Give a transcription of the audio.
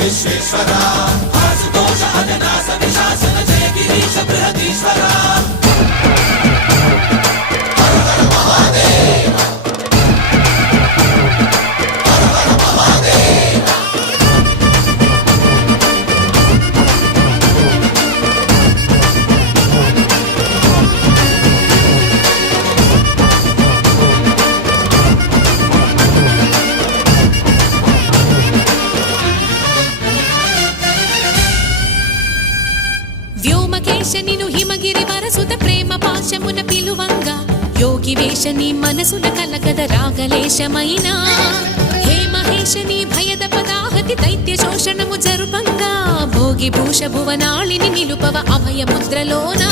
విశ్వేశ్వరా ఆశుతోష అజనాస విశాసన జయ గిరీశ బృహదీశ్వరా హర హర మహాదేవ హర హర మహాదేవ వ్యోమకేశనిను హిమగిరి వరసుత ప్రేమ పాశమున పిలువంగా యోగి వేషని మనసున కలకద రాగలేశమైనా హే మహేశని భయద పదాహతి దైత్య శోషణము జరుపంగా భోగి భూష భువనాళిని నిలుపవ అభయ ముద్రలోనా